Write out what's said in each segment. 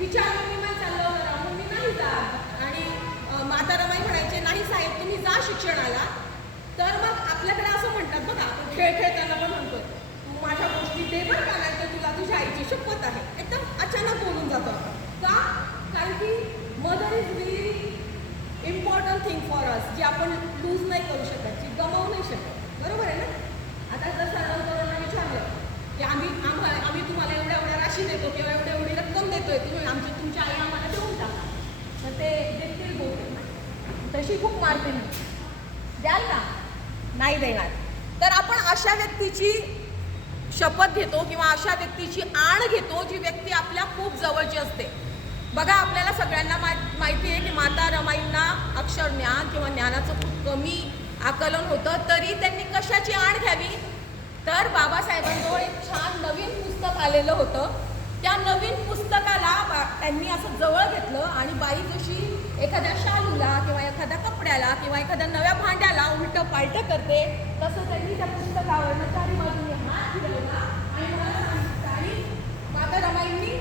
विचार विनिमय चाललं होतं, राहून मी नाही जात. आणि माता रमाई म्हणायचे नाही साहेब तुम्ही जा शिक्षणाला. तर मग आपल्याकडे असं म्हणतात बघा, आपण खेळ खेळताना पण म्हणतो तू माझ्या गोष्टी दे बरं का, नाही तर तुला तुझ्या आईची शपथ आहे. एकदम अचानक बोलून जातो आपण का, कारण की mother is very important thing for us, जी आपण लूज नाही करू शकत, जी गमावू नाही शकत. बरोबर आहे ना. आता जर सर्वांना विचारलं की आम्ही तुम्हाला एवढ्या एवढ्या राशी देतो किंवा एवढी रक्कम देतोय, तुम्ही तुमच्या आई आम्हाला देऊन टाका, तर ते देतील बोलतील, तशी खूप मारतील, द्याल ना, नाही देणार. तर आपण अशा व्यक्तीची शपथ घेतो किंवा अशा व्यक्तीची आण घेतो जी व्यक्ती आपल्या खूप जवळची असते. बघा आपल्याला सगळ्यांना माहिती आहे की माता रमाईंना अक्षर ज्ञान किंवा ज्ञानाचं खूप कमी आकलन होतं, तरी त्यांनी कशाची आण घ्यावी, तर बाबासाहेबांजवळ एक छान नवीन पुस्तक आलेलं होतं. त्या नवीन पुस्तकाला त्यांनी असं जवळ घेतलं आणि बाई जशी एखाद्या शालूला किंवा एखाद्या कपड्याला किंवा एखाद्या नव्या भांड्याला उलटं पालटं करते, तसं त्यांनी त्या पुस्तकावरनं चारी बाजूने हात फिरवला आणि मला सांगितलं. आणि माता रमाईंनी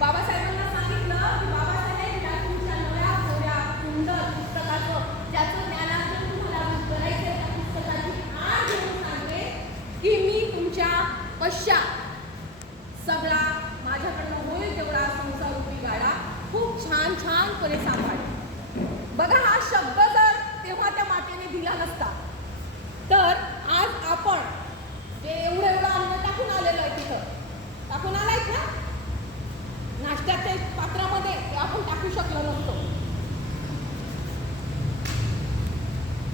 बाबासाहेबांना सांगितलं की बाबासाहेब या तुमच्या नव्या गोऱ्या सुंदर पुस्तकाचं ज्याचं ज्ञानाचं तुम्हाला करायचं त्या पुस्तकाची आण घेऊन सांगते की मी तुमच्या पश्चात सगळा माझ्याकडनं होईल तेवढा संसारूपी गाडा खूप छान छानपणे सांभाळ. बघा हा शब्द जर तेव्हा त्या मातेने दिला नसता, तर आज आपण जे एवढं अन्न टाकून आलेलं आहे तिथं, टाकून आलायच ना नाश्त्याच्या पात्रामध्ये, ते आपण टाकू शकलो नसतो.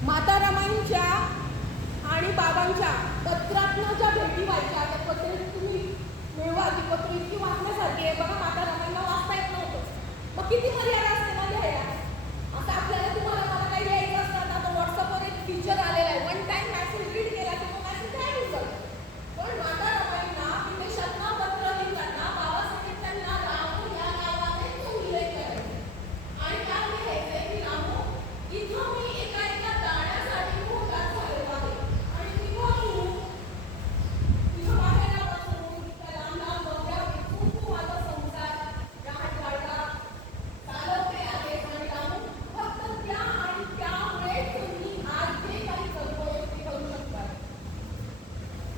माता रमाईंच्या आणि बाबांच्या पत्रातनं ज्या भेटी व्हायच्या, त्या पत्र तुम्ही मिळवा, ती पत्र इतकी वाचण्यासारखी आहे. बघा माता रमाईंना वाचता येत नव्हतं, मग किती मर्यादा असते ना लिहायला. आता आपल्याला तुम्हाला मला काही लिहायचं असतं, आता व्हॉट्सअपवर एक फीचर आलेलं आहे, वन टाइम मॅसेज रीड केला की तो मॅसेज काय रिझल्ट. पण माता रमाईंना तिथे शतपत्र लिहिताना बाबासाहेब त्यांना रामू या नावाने तो उल्लेख करायचे आणि काय लिहायचे की रामू इथं मी एका दाण्यासाठी मोठा झालेलो आहे आणि तिथं बाहेरपासून लांब लांब बघ्यावर खूप माझा संसार राहत वाढला चालवते आहे आणि रामू फक्त त्या आणि त्यामुळे तुम्ही आज जे काही करतोय ते करू शकता.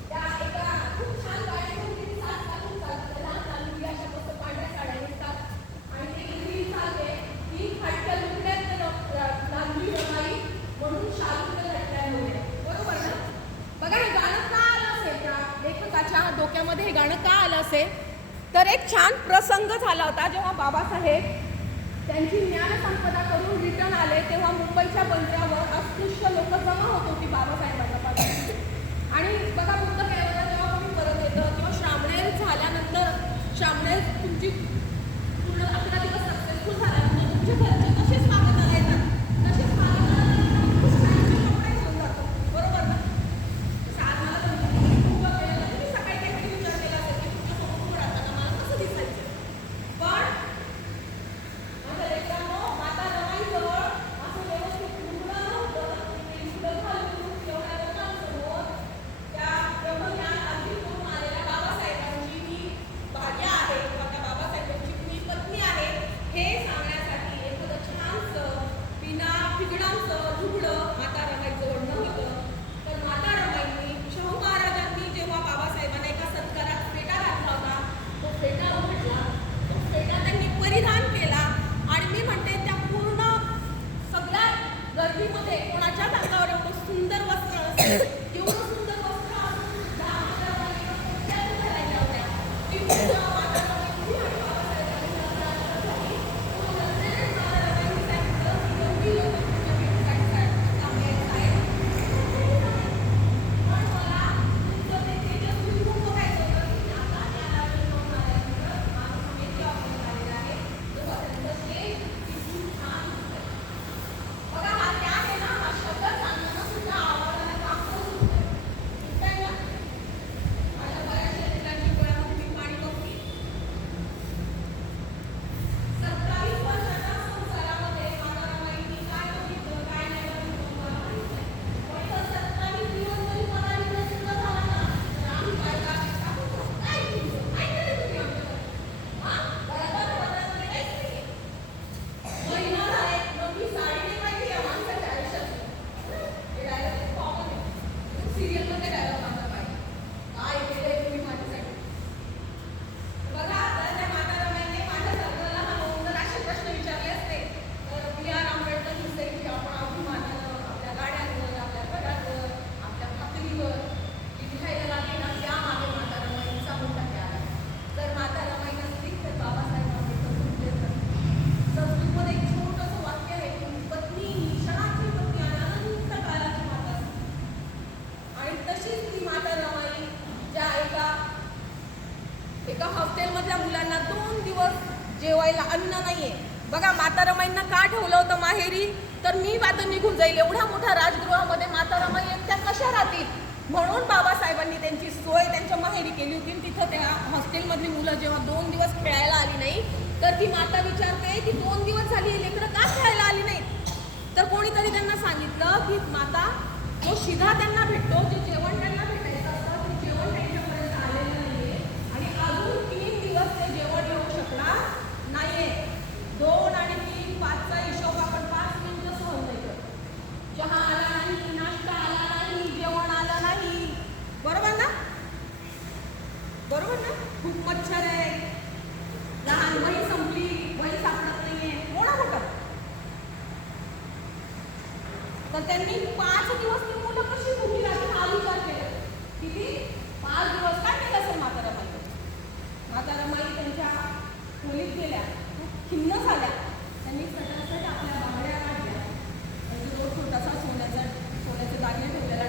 त्या एका खूप छान गाड्यातून तिथे साथ घालून चालतात, लहान लहान मुली अशा मस्त पांढऱ्या साड्या नेसतात आणि ते इकडे चालते ती फाटक्या लुगड्यात लागली रमाई म्हणून शालूच्या लटक्यांमध्ये. बरोबर ना. बघा हे गाणं का आलं असेल, त्या लेखकाच्या डोक्यामध्ये हे गाणं का आलं असेल, तर एक छान प्रसंग झाला होता जेव्हा बाबासाहेब त्यांची ज्ञानसंपदा करून रिटर्न आले, तेव्हा मुंबईच्या बंदरावर अस्पृश्य लोक जमा होत होती बाबासाहेबांना पाहिजे. आणि बघा बुद्ध केवळला जेव्हा कोणी परत येतं किंवा श्रामणेर झाल्यानंतर, श्रामणेर तुमची पूर्ण 11 दिवस सक्सेसफुल झाल्यानंतर तुमच्या घरचे कसेच मागताना येतात, तसेच मागताना कपडे घेऊन जातो. बरोबर ना. तसं आज मला खूप केलं, तुम्ही सकाळी काहीतरी विचार केला असेल की तुमच्यासोबत उभं राहताना मला कसं दिसायचं. पण माझ्या लेकरांनो माता रमाईजवळ असं व्यवस्थित मुलं नव्हतं, पुढं घालून एवढ्या लोकांसमोर त्या ब्रह्मज्ञान अगदी करून आलेल्या बाबासाहेबांची मी भार्या आहे किंवा त्या बाबासाहेबांची मी पत्नी आहे हे सांगण्यासाठी एखादं छानसं बिना जेवायला अन्न नाहीये. बघा माता रमाईंना का ठेवलं होतं माहेरी, तर मी आता निघून जाईल, एवढ्या मोठ्या राजगृहामध्ये माता रमाई एकट्या कशा राहतील, म्हणून बाबासाहेबांनी त्यांची सोय त्यांच्या माहेरी केली होती. तिथं त्या हॉस्टेलमधली मुलं जेव्हा 2 दिवस खेळायला आली नाही, तर ती माता विचारते की 2 दिवस झाली लेकरं का खेळायला आली नाहीत. तर कोणीतरी त्यांना सांगितलं की माता, जो शिधा त्यांना भेटतो, जे जेवण त्यांना भेटायचं असतं, ते जेवण त्यांच्यापर्यंत आलेलं नाहीये आणि अजून 3 दिवस ते जेवण येऊ शकणार नाहीये. 2 आणि 3, 5चा हिशोब आपण 5 मिनिटं सहन नाही करत. चहा आला नाही, नाश्ता आला नाही, जेवण आलं नाही, बरोबर ना? बरोबर ना? खूप मच्छर आहे, लहान वही संपली, वही सापडत नाहीये, मोठा मोठा. तर त्यांनी 5 दिवस ती मुलं कशी भुकी राहतील हा विचार केला. किती? 5 दिवस काय केलं असेल माता रमाई. माता रमाई त्यांच्या खोलीत गेल्या, खूप खिन्न झाल्या. त्यांनी सटासट आपल्या बांगड्या काढल्या, त्यांचा जो छोटासा सोन्याचे दागिने ठेवलेला